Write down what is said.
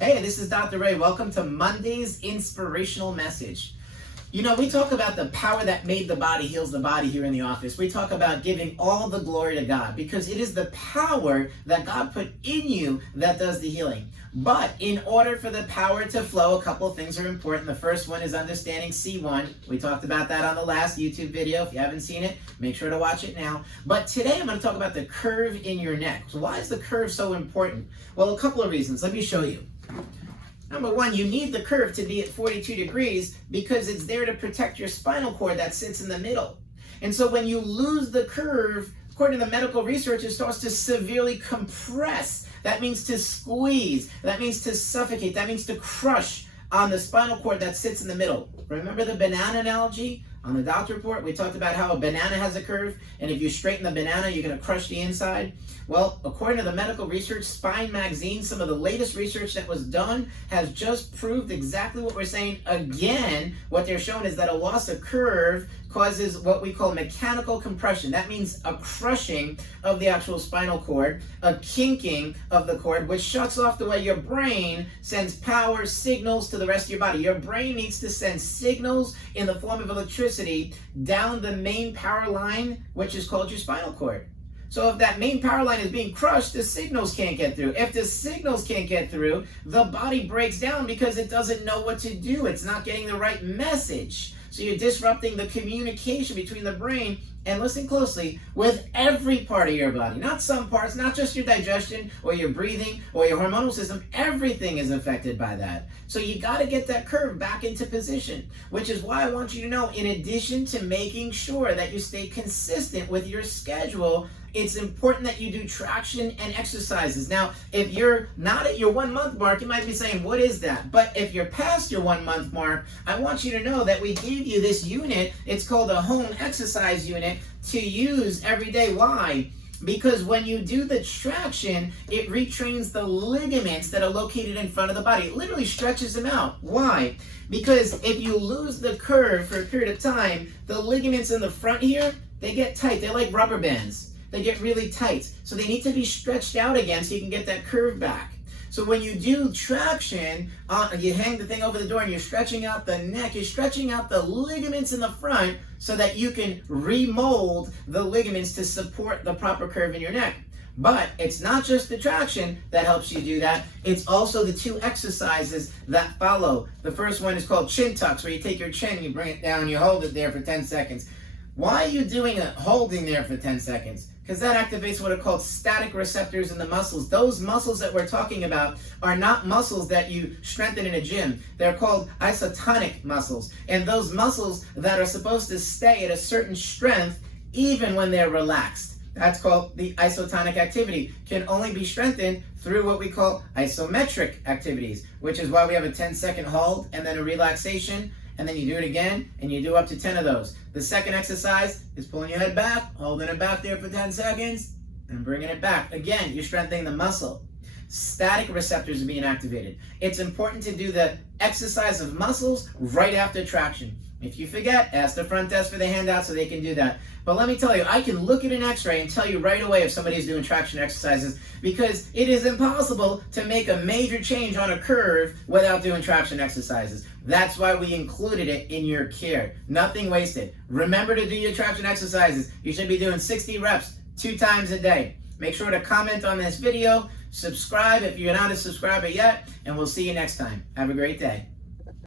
Hey, this is Dr. Ray. Welcome to Monday's Inspirational Message. You know, we talk about the power that made the body heals the body here in the office. We talk about giving all the glory to God because it is the power that God put in you that does the healing. But in order for the power to flow, a couple of things are important. The first one is understanding C1. We talked about that on the last YouTube video. If you haven't seen it, make sure to watch it now. But today I'm going to talk about the curve in your neck. So why is the curve so important? Well, a couple of reasons. Let me show you. Number one, you need the curve to be at 42 degrees because it's there to protect your spinal cord that sits in the middle. And so when you lose the curve, according to the medical research, it starts to severely compress. That means to squeeze. That means to suffocate. That means to crush on the spinal cord that sits in the middle. Remember the banana analogy? On the doctor report, we talked about how a banana has a curve, and if you straighten the banana, you're going to crush the inside. Well, according to the medical research, Spine Magazine, some of the latest research that was done has just proved exactly what we're saying. Again, what they're showing is that a loss of curve causes what we call mechanical compression. That means a crushing of the actual spinal cord, a kinking of the cord, which shuts off the way your brain sends power signals to the rest of your body. Your brain needs to send signals in the form of electricity down the main power line, which is called your spinal cord. So if that main power line is being crushed, the signals can't get through. If the signals can't get through, the body breaks down because it doesn't know what to do. It's not getting the right message. So you're disrupting the communication between the brain, and listen closely, with every part of your body. Not some parts, not just your digestion or your breathing or your hormonal system. Everything is affected by that. So you got to get that curve back into position, which is why I want you to know, in addition to making sure that you stay consistent with your schedule, it's important that you do traction and exercises. Now, if you're not at your 1 month mark, you might be saying, what is that? But if you're past your 1 month mark, I want you to know that we gave you this unit. It's called a home exercise unit to use every day. Why? Because when you do the traction, it retrains the ligaments that are located in front of the body. It literally stretches them out. Why? Because if you lose the curve for a period of time, the ligaments in the front here, they get tight. They're like rubber bands. They get really tight. So they need to be stretched out again so you can get that curve back. So when you do traction, you hang the thing over the door and you're stretching out the neck, you're stretching out the ligaments in the front so that you can remold the ligaments to support the proper curve in your neck. But it's not just the traction that helps you do that. It's also the two exercises that follow. The first one is called chin tucks, where you take your chin, you bring it down, you hold it there for 10 seconds. Why are you doing it holding there for 10 seconds? Because that activates what are called static receptors in the muscles. Those muscles that we're talking about are not muscles that you strengthen in a gym. They're called isotonic muscles. And those muscles that are supposed to stay at a certain strength even when they're relaxed. That's called the isotonic activity. Can only be strengthened through what we call isometric activities, which is why we have a 10-second hold and then a relaxation, and then you do it again, and you do up to 10 of those. The second exercise is pulling your head back, holding it back there for 10 seconds, and bringing it back. Again, you're strengthening the muscle. Static receptors are being activated. It's important to do the exercise of muscles right after traction. If you forget, ask the front desk for the handout so they can do that. But let me tell you, I can look at an x-ray and tell you right away if somebody's doing traction exercises, because it is impossible to make a major change on a curve without doing traction exercises. That's why we included it in your care. Nothing wasted. Remember to do your traction exercises. You should be doing 60 reps 2 times a day. Make sure to comment on this video, subscribe if you're not a subscriber yet, and we'll see you next time. Have a great day.